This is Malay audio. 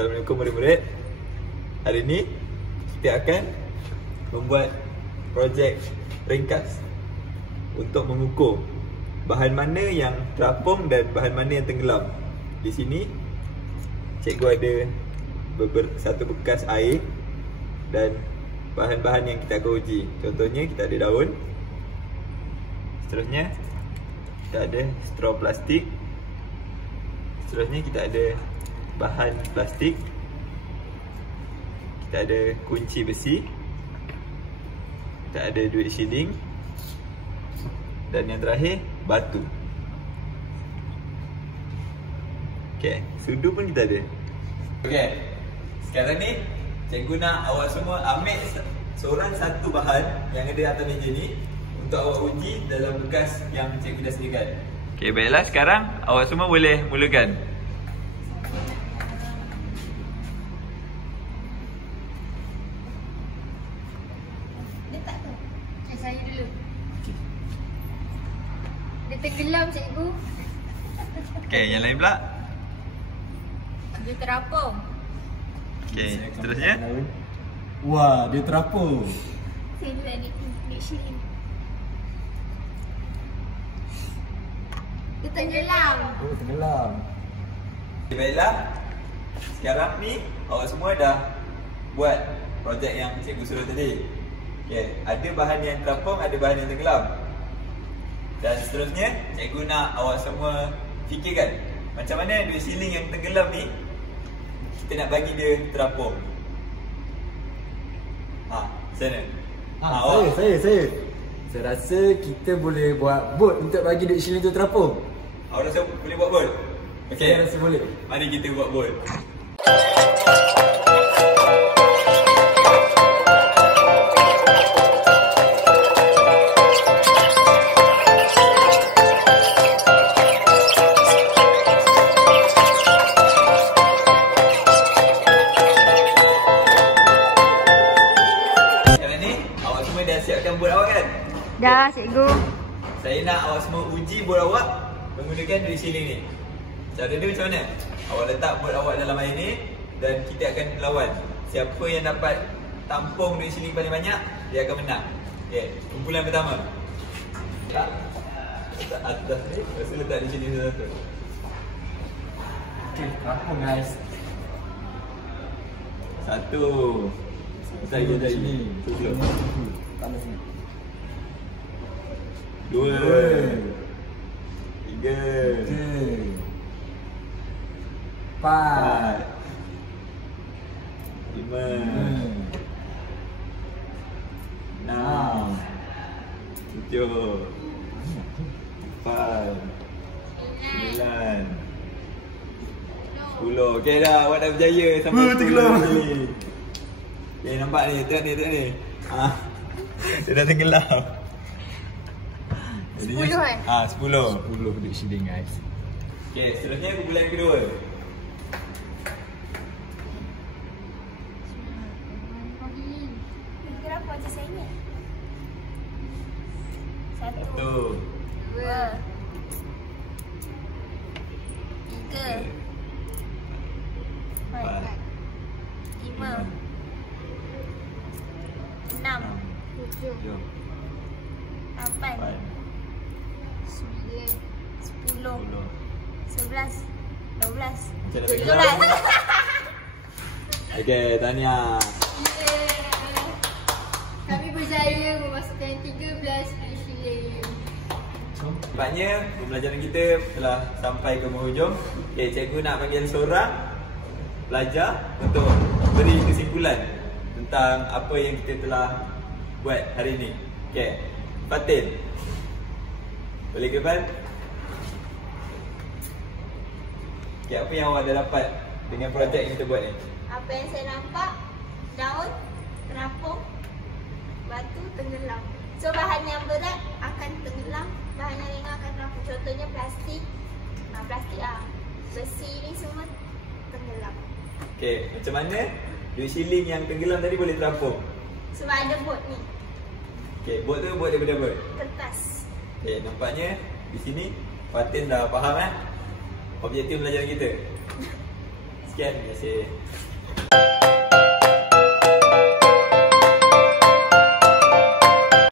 Assalamualaikum murid-murid. Hari ini kita akan membuat projek ringkas untuk mengukur bahan mana yang terapung dan bahan mana yang tenggelam. Di sini cikgu ada satu bekas air dan bahan-bahan yang kita akan uji. Contohnya kita ada daun. Seterusnya kita ada straw plastik. Seterusnya kita ada bahan plastik. Kita ada kunci besi. Kita ada duit shilling. Dan yang terakhir, batu. Okay, sudu pun kita ada. Okay, sekarang ni cikgu nak awak semua ambil seorang satu bahan yang ada atas meja ni untuk awak uji dalam bekas yang cikgu dah sediakan. Okay, baiklah, sekarang awak semua boleh mulakan. Saya dulu. Dia tenggelam cikgu. Okay, yang lain pula. Dia terapung. Okay, seterusnya. Wah, dia terapung. Saya nak duit shilling. Dia tenggelam. Oh, tenggelam. Okay, baiklah. Sekarang ni awak semua dah buat projek yang cikgu suruh tadi. Okay, ada bahan yang terapung, ada bahan yang tenggelam. Dan seterusnya, cikgu nak awak semua fikirkan macam mana duit shilling yang tenggelam ni kita nak bagi dia terapung. Sana. Saya rasa kita boleh buat bot untuk bagi duit shilling tu terapung. Awak rasa boleh buat bot? Okay, Saya rasa boleh. mari kita buat bot. Dah cikgu. Saya nak awak semua uji bot awak menggunakan duit shilling ni. Cara dia macam mana? Awak letak bot awak dalam air ni dan kita akan lawan. Siapa yang dapat tampung duit shilling paling banyak, dia akan menang. Okay, kumpulan pertama. Letak atas ni, lepas tu letak di sini satu. Okay, terapung guys. Satu. Saya dari sini. Tanah sini. Dua. Tiga. Empat. Lima. Enam. Tujuh. Empat. Sembilan. 10. Okay dah, awak dah berjaya sampai 10 tenggelam. ni. Okay, nampak ni, tengok ni. Dia dah tenggelam. 10 kan? 10. 10 duit shilling guys. Okay, seterusnya kumpulan yang kedua. Kenapa macam saya ni? Satu. 2 3 4 5 6 7 7. 8 9 10 11 12 Macam dah 13. Okay, tahniah. Kami berjaya memasukkan 13 duit shilling. Nampaknya pembelajaran kita telah sampai ke penghujung. Okay, cikgu nak panggil seorang pelajar untuk beri kesimpulan tentang apa yang kita telah buat hari ini. Okay, Fatin. Boleh ke Fan? Okay, apa yang awak dah dapat dengan projek yang kita buat ni? Apa yang saya nampak, daun terapung, batu tenggelam. So bahan yang berat akan tenggelam, bahan yang ringan akan terapung. Contohnya plastik, besi ni semua tenggelam. Okay, macam mana duit shilling yang tenggelam tadi boleh terapung? Sebab ada bot ni, Okay, bot tu buat daripada apa? kertas. Okay, nampaknya di sini Fatin dah faham objektif pelajaran kita. Sikit Sekian, terima kasih.